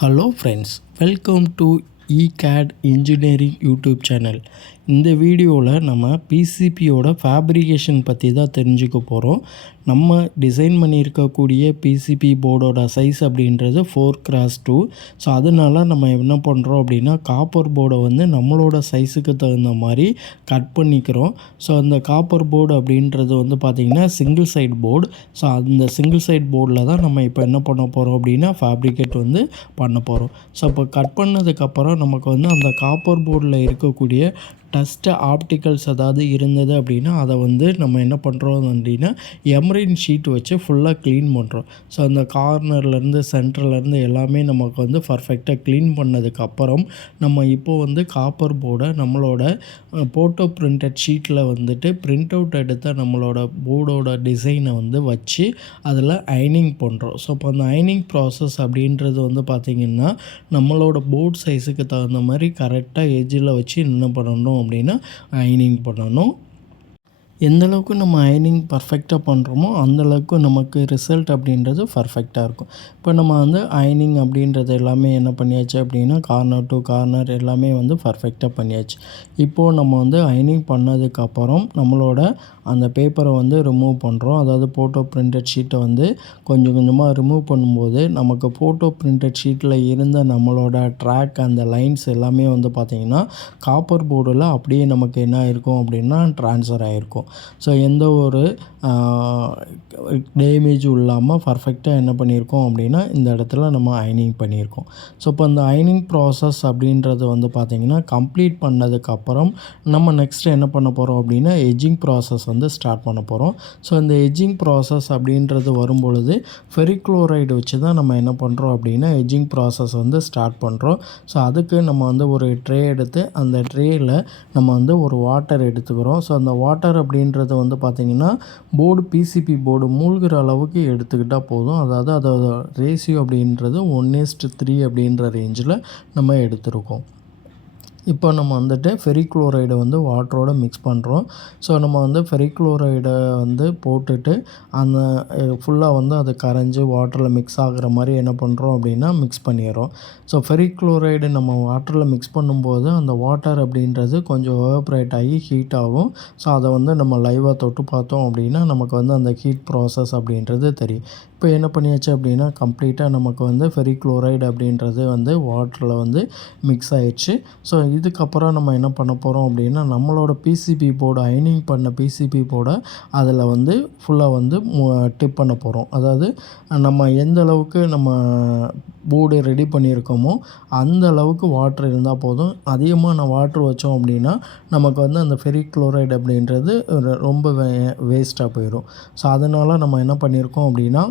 Hello friends, welcome to ECAD Engineering YouTube channel. இந்த வீடியோவில் நம்ம பிசிபியோட ஃபேப்ரிகேஷன் பற்றி தான் தெரிஞ்சுக்க போகிறோம். நம்ம டிசைன் பண்ணியிருக்கக்கூடிய பிசிபி போர்டோட சைஸ் அப்படின்றது 4x2. ஸோ அதனால நம்ம என்ன பண்ணுறோம் அப்படின்னா காப்பர் போர்டை வந்து நம்மளோட சைஸுக்கு தகுந்த மாதிரி கட் பண்ணிக்கிறோம். ஸோ அந்த காப்பர் போர்டு அப்படின்றது வந்து பார்த்திங்கன்னா சிங்கிள் சைட் போர்டு. ஸோ அந்த சிங்கிள் சைட் போர்டில் தான் நம்ம இப்போ என்ன பண்ண போகிறோம் அப்படின்னா ஃபேப்ரிகேட் வந்து பண்ண போகிறோம். ஸோ இப்போ கட் பண்ணதுக்கப்புறம் நமக்கு வந்து அந்த காப்பர் போர்டில் இருக்கக்கூடிய டஸ்ட்டு ஆப்டிகல்ஸ் ஏதாவது இருந்தது அப்படின்னா அதை வந்து நம்ம என்ன பண்ணுறோம் அப்படின்னா எமரின் ஷீட் வச்சு ஃபுல்லாக க்ளீன் பண்ணுறோம். ஸோ அந்த கார்னர்லேருந்து சென்டர்லேருந்து எல்லாமே நமக்கு வந்து பர்ஃபெக்டாக க்ளீன் பண்ணதுக்கப்புறம் நம்ம இப்போது வந்து காப்பர் போர்டை நம்மளோட ஃபோட்டோ பிரிண்டட் ஷீட்டில் வந்துட்டு பிரிண்ட் அவுட் எடுத்த நம்மளோட போர்டோட டிசைனை வந்து வச்சு அதில் அயனிங் பண்ணுறோம். ஸோ இப்போ அந்த அயனிங் ப்ராசஸ் அப்படின்றது வந்து பார்த்திங்கன்னா நம்மளோட போர்ட் சைஸுக்கு தகுந்த மாதிரி கரெக்டாக எஜ்ஜில் வச்சு என்ன பண்ணணும் அப்படின்னா அயனிங் பண்ணணும். எந்த அளவுக்கு நம்ம அயனிங் பர்ஃபெக்டாக பண்ணுறோமோ அந்தளவுக்கு நமக்கு ரிசல்ட் அப்படின்றது பர்ஃபெக்டாக இருக்கும். இப்போ நம்ம வந்து அயனிங் அப்படின்றது எல்லாமே என்ன பண்ணியாச்சு அப்படின்னா கார்னர் டு கார்னர் எல்லாமே வந்து பர்ஃபெக்டாக பண்ணியாச்சு. இப்போது நம்ம வந்து அயனிங் பண்ணதுக்கப்புறம் நம்மளோட அந்த பேப்பரை வந்து ரிமூவ் பண்ணுறோம். அதாவது ஃபோட்டோ பிரிண்டட் ஷீட்டை வந்து கொஞ்சம் கொஞ்சமாக ரிமூவ் பண்ணும்போது நமக்கு ஃபோட்டோ பிரிண்டட் ஷீட்டில் இருந்த நம்மளோட ட்ராக் அந்த லைன்ஸ் எல்லாமே வந்து பார்த்திங்கன்னா காப்பர் போர்டில் அப்படியே நமக்கு என்ன ஆயிருக்கும் அப்படின்னா ட்ரான்ஸ்ஃபர் ஆகிருக்கும். ஸோ எந்த ஒரு டேமேஜும் இல்லாமல் பர்ஃபெக்டாக என்ன பண்ணியிருக்கோம் அப்படின்னா இந்த இடத்துல நம்ம அயனிங் பண்ணியிருக்கோம். ஸோ இப்போ அந்த அயனிங் ப்ராசஸ் அப்படின்றது வந்து பார்த்திங்கன்னா கம்ப்ளீட் பண்ணதுக்கப்புறம் நம்ம நெக்ஸ்ட்டு என்ன பண்ண போகிறோம் அப்படின்னா எட்ஜிங் ப்ராசஸ் வந்து ஸ்டார்ட் பண்ண போகிறோம். ஸோ இந்த எட்ஜிங் ப்ராசஸ் அப்படின்றது வரும்பொழுது ஃபெரிக்ளோரைடு வச்சு தான் நம்ம என்ன பண்ணுறோம் அப்படின்னா எட்ஜிங் ப்ராசஸ் வந்து ஸ்டார்ட் பண்ணுறோம். ஸோ அதுக்கு நம்ம வந்து ஒரு ட்ரே எடுத்து அந்த ட்ரேயில் நம்ம வந்து ஒரு வாட்டர் எடுத்துக்கிறோம். ஸோ அந்த வாட்டர் அப்படின்றது வந்து பார்த்திங்கன்னா போர்டு பிசிபி போர்டு மூழ்கிற அளவுக்கு எடுத்துக்கிட்டால் போதும். அதாவது அதோட ரேஷியோ அப்படின்றது 1:3 அப்படின்ற ரேஞ்சில் நம்ம எடுத்துருக்கோம். இப்போ நம்ம வந்துட்டு ஃபெரிக்ளோரைடை வந்து வாட்டரோட மிக்ஸ் பண்ணுறோம். ஸோ நம்ம வந்து ஃபெரிக்ளோரைடை வந்து போட்டுட்டு அந்த ஃபுல்லாக வந்து அது கரைஞ்சி வாட்டரில் மிக்ஸ் ஆகிற மாதிரி என்ன பண்ணுறோம் அப்படின்னா மிக்ஸ் பண்ணிடுறோம். ஸோ ஃபெரிக்ளோரைடு நம்ம வாட்டரில் மிக்ஸ் பண்ணும்போது அந்த வாட்டர் அப்படின்றது கொஞ்சம் எவாப்ரேட் ஆகி ஹீட் ஆகும். ஸோ அதை வந்து நம்ம லைவாக தொட்டு பார்த்தோம் அப்படின்னா நமக்கு வந்து அந்த ஹீட் ப்ராசஸ் அப்படின்றது தெரியும். இப்போ என்ன பண்ணியாச்சு அப்படின்னா கம்ப்ளீட்டாக நமக்கு வந்து ஃபெரிக்ளோரைடு அப்படின்றது வந்து வாட்டரில் வந்து மிக்ஸ் ஆயிடுச்சு. ஸோ இதுக்கப்புறம் நம்ம என்ன பண்ண போகிறோம் அப்படின்னா நம்மளோட பிசிபி போர்டு அயனிங் பண்ண பிசிபி போர்டை அதில் வந்து ஃபுல்லாக வந்து டிப் பண்ண போகிறோம். அதாவது நம்ம எந்த அளவுக்கு நம்ம போர்டு ரெடி பண்ணியிருக்கோமோ அந்த அளவுக்கு வாட்ரு இருந்தால் போதும். அதிகமாக வாட்ரு வச்சோம் அப்படின்னா நமக்கு வந்து அந்த ஃபெரிக்ளோரைடு அப்படின்றது ரொம்ப வேஸ்ட்டாக போயிடும். ஸோ அதனால் நம்ம என்ன பண்ணியிருக்கோம் அப்படின்னா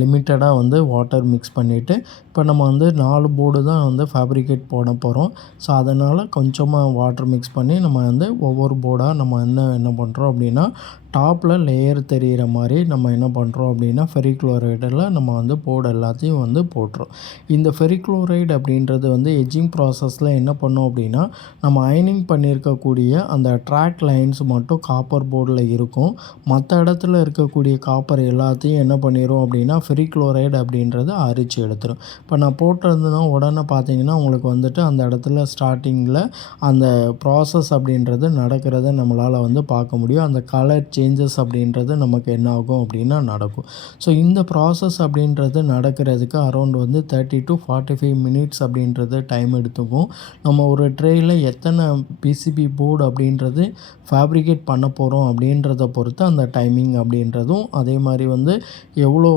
லிமிட்டடாக வந்து வாட்டர் மிக்ஸ் பண்ணிவிட்டு இப்போ நம்ம வந்து 4 போர்டு தான் வந்து ஃபேப்ரிகேட் போட போகிறோம். ஸோ அதனால் கொஞ்சமாக வாட்டர் மிக்ஸ் பண்ணி நம்ம வந்து ஒவ்வொரு போர்டாக நம்ம என்ன பண்ணுறோம் அப்படின்னா டாப்பில் லேயர் தெரிகிற மாதிரி நம்ம என்ன பண்ணுறோம் அப்படின்னா ஃபெரிக்ளோரைடில் நம்ம வந்து போர்டு எல்லாத்தையும் வந்து போட்டுரும். இந்த ஃபெரிக்ளோரைடு அப்படின்றது வந்து எட்ஜிங் ப்ராசஸில் என்ன பண்ணோம் அப்படின்னா நம்ம அயனிங் பண்ணியிருக்கக்கூடிய அந்த ட்ராக் லைன்ஸ் மட்டும் காப்பர் போர்டில் இருக்கும். மற்ற இடத்துல இருக்கக்கூடிய காப்பர் எல்லாத்தையும் என்ன பண்ணிடும் அப்படின்னா ஃபெரிக்ளோரைடு அப்படின்றது அரிச்சு எடுத்துடும். இப்போ நான் போட்டிருந்தேன்னா உடனே பார்த்தீங்கன்னா உங்களுக்கு வந்துட்டு அந்த இடத்துல ஸ்டார்டிங்கில் அந்த ப்ராசஸ் அப்படின்றது நடக்கிறத நம்மளால் வந்து பார்க்க முடியும். அந்த கலர் சேஞ்சஸ் அப்படின்றது நமக்கு என்ன ஆகும் அப்படின்னா நடக்கும். ஸோ இந்த ப்ராசஸ் அப்படின்றது நடக்கிறதுக்கு அரௌண்ட் வந்து 30 to 45 மினிட்ஸ் அப்படின்றது டைம் எடுத்துக்கும். நம்ம ஒரு ட்ரேயில் எத்தனை பிசிபி போர்டு அப்படின்றது ஃபேப்ரிகேட் பண்ண போகிறோம் அப்படின்றத பொறுத்து அந்த டைமிங் அப்படின்றதும் அதே மாதிரி வந்து எவ்வளோ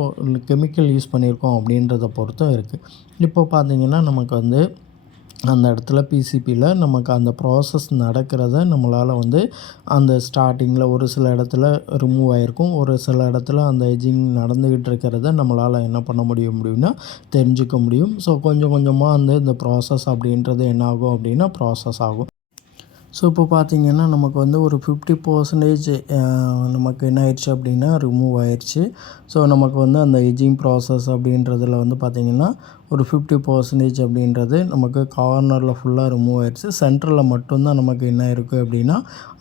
கெமிக்கல் யூஸ் பண்ணியிருக்கோம் அப்படின்றத பொறுத்தும் இருக்குது. இப்போ பார்த்திங்கன்னா நமக்கு வந்து அந்த இடத்துல பிசிபியில் நமக்கு அந்த ப்ராசஸ் நடக்கிறத நம்மளால் வந்து அந்த ஸ்டார்டிங்கில் ஒரு சில இடத்துல ரிமூவ் ஆகிருக்கும். ஒரு சில இடத்துல அந்த எட்ஜிங் நடந்துக்கிட்டு இருக்கிறத நம்மளால் என்ன பண்ண முடியும்னா தெரிஞ்சுக்க முடியும். ஸோ கொஞ்சம் கொஞ்சமாக வந்து இந்த ப்ராசஸ் அப்படின்றது என்ன ஆகும் அப்படின்னா ப்ராசஸ் ஆகும். ஸோ இப்போ பார்த்திங்கன்னா நமக்கு வந்து ஒரு 50% நமக்கு என்ன ஆயிடுச்சு அப்படின்னா ரிமூவ் ஆயிடுச்சு. ஸோ நமக்கு வந்து அந்த எட்ஜிங் ப்ராசஸ் அப்படின்றதில் வந்து பார்த்திங்கன்னா ஒரு 50% அப்படின்றது நமக்கு கார்னரில் ஃபுல்லாக ரிமூவ் ஆயிடுச்சு. சென்டரில் மட்டும்தான் நமக்கு என்ன இருக்குது அப்படின்னா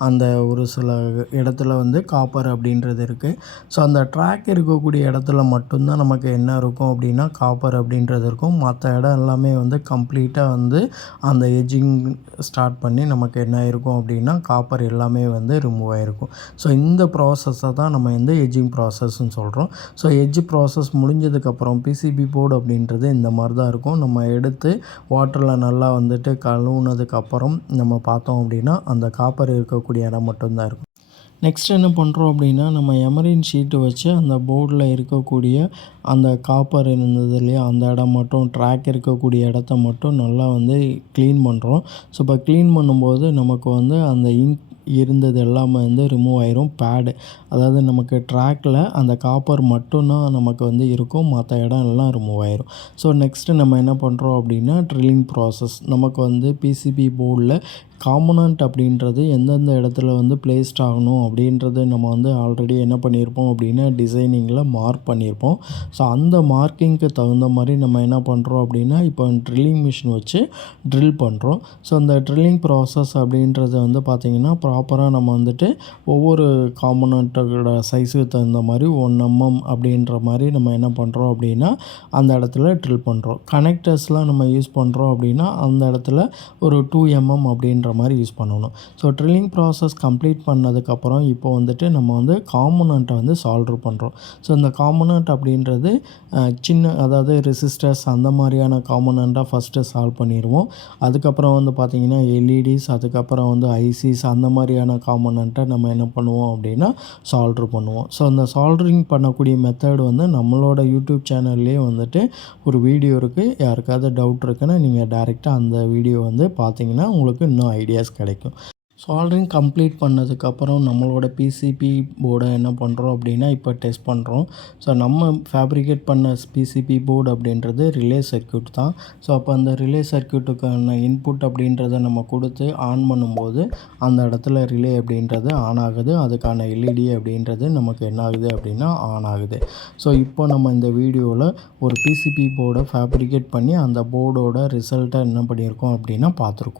அந்த ஒரு சில இடத்துல வந்து காப்பர் அப்படின்றது இருக்குது. ஸோ அந்த ட்ராக் இருக்கக்கூடிய இடத்துல மட்டும்தான் நமக்கு என்ன இருக்கும் அப்படின்னா காப்பர் அப்படின்றது இருக்கும். மற்ற இடம் எல்லாமே வந்து கம்ப்ளீட்டாக வந்து அந்த எட்ஜிங் ஸ்டார்ட் பண்ணி நமக்கு என்ன இருக்கும் அப்படின்னா காப்பர் எல்லாமே வந்து ரிமூவ் ஆகிருக்கும். ஸோ இந்த ப்ராசஸை தான் நம்ம வந்து எட்ஜிங் ப்ராசஸ்ன்னு சொல்கிறோம். ஸோ எட்ஜ் ப்ராசஸ் முடிஞ்சதுக்கப்புறம் பிசிபி போர்டு அப்படின்றது இந்த மாதிரி தான் இருக்கும். நம்ம எடுத்து வாட்டரில் நல்லா வந்துட்டு கழுவுனதுக்கப்புறம் நம்ம பார்த்தோம் அப்படின்னா அந்த காப்பர் இருக்கக்கூடிய இடம் மட்டும்தான் இருக்கும். நெக்ஸ்ட் என்ன பண்ணுறோம் அப்படின்னா நம்ம எமரின் ஷீட்டு வச்சு அந்த போர்டில் இருக்கக்கூடிய அந்த காப்பர் இருந்தது இல்லையா அந்த இடம் மட்டும் ட்ராக் இருக்கக்கூடிய இடத்த மட்டும் நல்லா வந்து க்ளீன் பண்ணுறோம். ஸோ இப்போ க்ளீன் பண்ணும்போது நமக்கு வந்து அந்த இங்க் இருந்தது எல்லாமே வந்து ரிமூவ் ஆயிரும். பேடு அதாவது நமக்கு ட்ராக்கில் அந்த காப்பர் மட்டும்தான் நமக்கு வந்து இருக்கும். மற்ற இடம் எல்லாம் ரிமூவ் ஆயிரும். ஸோ நெக்ஸ்ட்டு நம்ம என்ன பண்ணுறோம் அப்படின்னா ட்ரில்லிங் ப்ராசஸ். நமக்கு வந்து பிசிபி போர்டில் காம்பனண்ட் அப்படின்றது எந்தெந்த இடத்துல வந்து பிளேஸ்ட் ஆகணும் அப்படின்றது நம்ம வந்து ஆல்ரெடி என்ன பண்ணியிருப்போம் அப்படின்னா டிசைனிங்கில் மார்க் பண்ணியிருப்போம். ஸோ அந்த மார்க்கிங்க்கு தகுந்த மாதிரி நம்ம என்ன பண்ணுறோம் அப்படின்னா இப்போ ட்ரில்லிங் மிஷின் வச்சு ட்ரில் பண்ணுறோம். ஸோ அந்த ட்ரில்லிங் ப்ராசஸ் அப்படின்றது வந்து பார்த்திங்கன்னா ப்ராப்பராக நம்ம வந்துட்டு ஒவ்வொரு காம்பனண்ட்டோட சைஸுக்கு தகுந்த மாதிரி 1 mm அப்படின்ற மாதிரி நம்ம என்ன பண்ணுறோம் அப்படின்னா அந்த இடத்துல ட்ரில் பண்ணுறோம். கனெக்டர்ஸ்லாம் நம்ம யூஸ் பண்ணுறோம் அப்படின்னா அந்த இடத்துல ஒரு 2 mm அப்படின்ற மாதிரி யூஸ் பண்ணணும். ஸோ ட்ரில்லிங் ப்ராசஸ் கம்ப்ளீட் பண்ணதுக்கப்புறம் இப்போ வந்துட்டு நம்ம வந்து காம்பனண்ட்டை வந்து சால்டர் பண்ணுறோம். ஸோ இந்த காம்பனண்ட் அப்படின்றது சின்ன அதாவது ரெசிஸ்டர்ஸ் அந்த மாதிரியான காம்பனண்ட்டாக ஃபஸ்ட்டு சால்வ் பண்ணிடுவோம். அதுக்கப்புறம் வந்து பார்த்திங்கன்னா எல்இடிஸ் அதுக்கப்புறம் வந்து ஐசிஸ் அந்த மாதிரியான காம்பனண்ட்டை நம்ம என்ன பண்ணுவோம் அப்படின்னா சால்டர் பண்ணுவோம். ஸோ அந்த சால்டரிங் பண்ணக்கூடிய மெத்தட் வந்து நம்மளோட யூடியூப் சேனல்லே வந்துட்டு ஒரு வீடியோ இருக்குது. யாருக்காவது டவுட் இருக்குன்னா நீங்கள் டைரெக்டாக அந்த வீடியோ வந்து பார்த்தீங்கன்னா உங்களுக்கு இன்னும் ஐடியாஸ் கிடைக்கும். சால்டரிங் கம்ப்ளீட் பண்ணதுக்கப்புறம் நம்மளோட பிசிபி போர்டை என்ன பண்ணுறோம் அப்படின்னா இப்போ டெஸ்ட் பண்ணுறோம். ஸோ நம்ம ஃபேப்ரிகேட் பண்ண பிசிபி போர்டு அப்படின்றது ரிலே சர்க்யூட் தான். ஸோ அப்போ அந்த ரிலே சர்க்யூட்டுக்கான இன்புட் அப்படின்றத நம்ம கொடுத்து ஆன் பண்ணும்போது அந்த இடத்துல ரிலே அப்படின்றது ஆன் ஆகுது. அதுக்கான எல்இடி அப்படின்றது நமக்கு என்ன ஆகுது அப்படின்னா ஆன் ஆகுது. ஸோ இப்போ நம்ம இந்த வீடியோவில் ஒரு பிசிபி போர்டை ஃபேப்ரிகேட் பண்ணி அந்த போர்டோட ரிசல்ட்டை என்ன பண்ணியிருக்கோம் அப்படின்னா பார்த்துருக்கோம்.